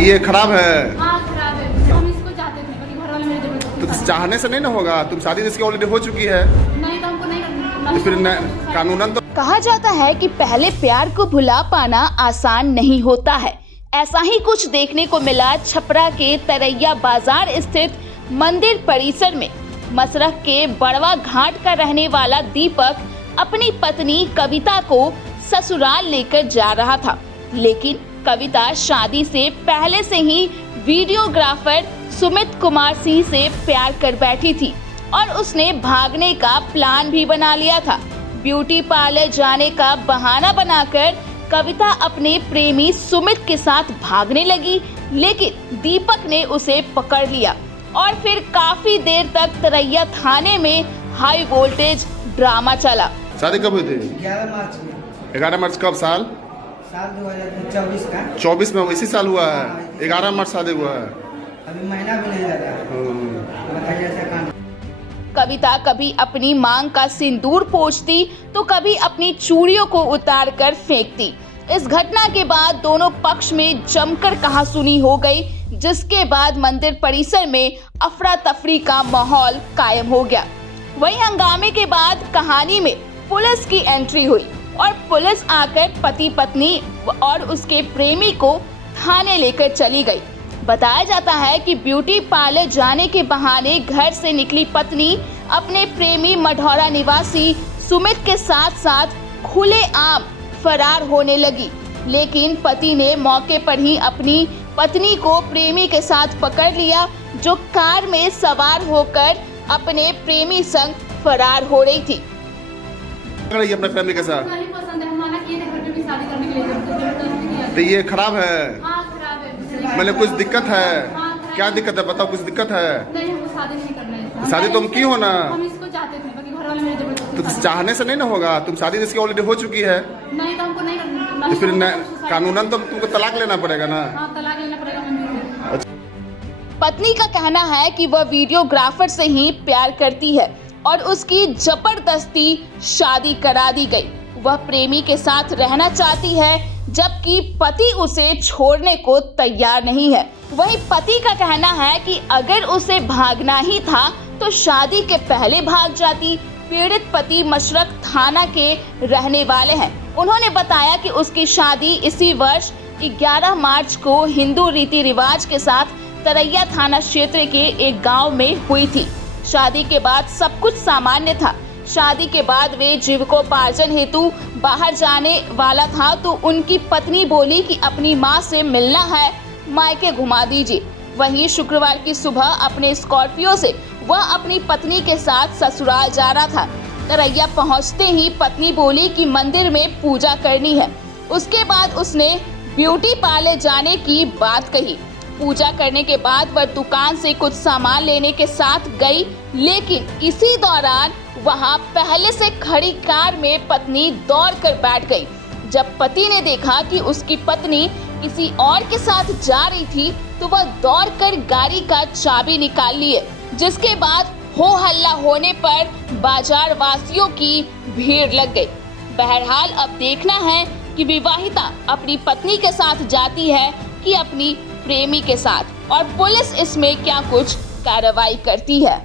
ये खराब है। हाँ खराब है, हम इसको चाहते थे पर घर वाले मेरे जबरदस्ती। तो चाहने से नहीं ना होगा, तुम शादी जिसकी ऑलरेडी हो चुकी है नहीं तो हमको नहीं करना। तो फिर कानूनन तो कहा जाता है कि पहले प्यार को भुला पाना आसान नहीं होता है। ऐसा ही कुछ देखने को मिला छपरा के तरैया बाजार स्थित मंदिर परिसर में। मसरख के बड़वा घाट का रहने वाला दीपक अपनी पत्नी कविता को ससुराल लेकर जा रहा था, लेकिन कविता शादी से पहले से ही वीडियोग्राफर सुमित कुमार सिंह से प्यार कर बैठी थी और उसने भागने का प्लान भी बना लिया था। ब्यूटी पार्लर जाने का बहाना बनाकर कविता अपने प्रेमी सुमित के साथ भागने लगी, लेकिन दीपक ने उसे पकड़ लिया और फिर काफी देर तक तरैया थाने में हाई वोल्टेज ड्रामा चला। शादी कब हुई थी? 11 मार्च में। 11 मार्च कब? साल 2024 का। 24 में इसी साल हुआ है। 11 मार्च शादी हुआ है। अभी महीना भी नहीं लगा। बताइए ऐसा काम। कविता कभी अपनी मांग का सिंदूर पोंछती तो कभी अपनी चूड़ियों को उतार कर फेंकती। इस घटना के बाद दोनों पक्ष में जमकर कहासुनी हो गई, जिसके बाद मंदिर परिसर में अफरा तफरी का माहौल कायम हो गया। वहीं हंगामे के बाद कहानी में पुलिस की एंट्री हुई और पुलिस आकर पति पत्नी और उसके प्रेमी को थाने लेकर चली गई। बताया जाता है कि ब्यूटी पार्लर जाने के बहाने घर से निकली पत्नी अपने प्रेमी मढ़ौरा निवासी सुमित के साथ साथ खुलेआम फरार होने लगी, लेकिन पति ने मौके पर ही अपनी पत्नी को प्रेमी के साथ पकड़ लिया, जो कार में सवार होकर अपने प्रेमी संग फरार हो रही थी। अपने प्रेमी के साथ नहीं पसंद है, हम मना किए थे घर पे भी शादी करने के लिए, जबरदस्ती किया। तो ये खराब है। हाँ खराब है। मैंने कुछ दिक्कत है? हाँ, खराब क्या है। दिक्कत है बताओ, कुछ दिक्कत है? नहीं हमको शादी नहीं करना है। शादी तुम की हो ना? हम इसको चाहते थे पर घर वाले मेरे जबरदस्ती। तो चाहने से नहीं ना होगा, तुम शादी जिसकी ऑलरेडी हो चुकी है नहीं तो हमको नहीं करना। तो फिर कानूनन तो तुमको तलाक लेना पड़ेगा ना। हाँ तलाक लेना पड़ेगा मम्मी को। पत्नी का कहना है कि वह वीडियोग्राफर से ही प्यार करती है और उसकी जबरदस्ती शादी करा दी गई। वह प्रेमी के साथ रहना चाहती है, जबकि पति उसे छोड़ने को तैयार नहीं है। वहीं पति का कहना है कि अगर उसे भागना ही था तो शादी के पहले भाग जाती। पीड़ित पति मशरक थाना के रहने वाले हैं। उन्होंने बताया कि उसकी शादी इसी वर्ष 11 मार्च को हिंदू रीति रिवाज के साथ तरैया थाना क्षेत्र के एक गांव में हुई थी। शादी के बाद सब कुछ सामान्य था। शादी के बाद वे जीविकोपार्जन हेतु बाहर जाने वाला था तो उनकी पत्नी बोली कि अपनी मां से मिलना है, मायके घुमा दीजिए। वहीं शुक्रवार की सुबह अपने स्कॉर्पियो से वह अपनी पत्नी के साथ ससुराल जा रहा था। तरैया पहुंचते ही पत्नी बोली कि मंदिर में पूजा करनी है। उसके बाद उसने ब्यूटी पार्लर जाने की बात कही। पूजा करने के बाद वह दुकान से कुछ सामान लेने के साथ गई, लेकिन इसी दौरान वहां पहले से खड़ी कार में पत्नी दौड़कर बैठ गई। जब पति ने देखा कि उसकी पत्नी किसी और के साथ जा रही थी तो वह दौड़कर गाड़ी का चाबी निकाल लिए, जिसके बाद हो हल्ला होने पर बाजार वासियों की भीड़ लग गई। बहरहाल अब देखना है कि विवाहिता अपनी पत्नी के साथ जाती है कि अपनी प्रेमी के साथ, और पुलिस इसमें क्या कुछ कार्रवाई करती है।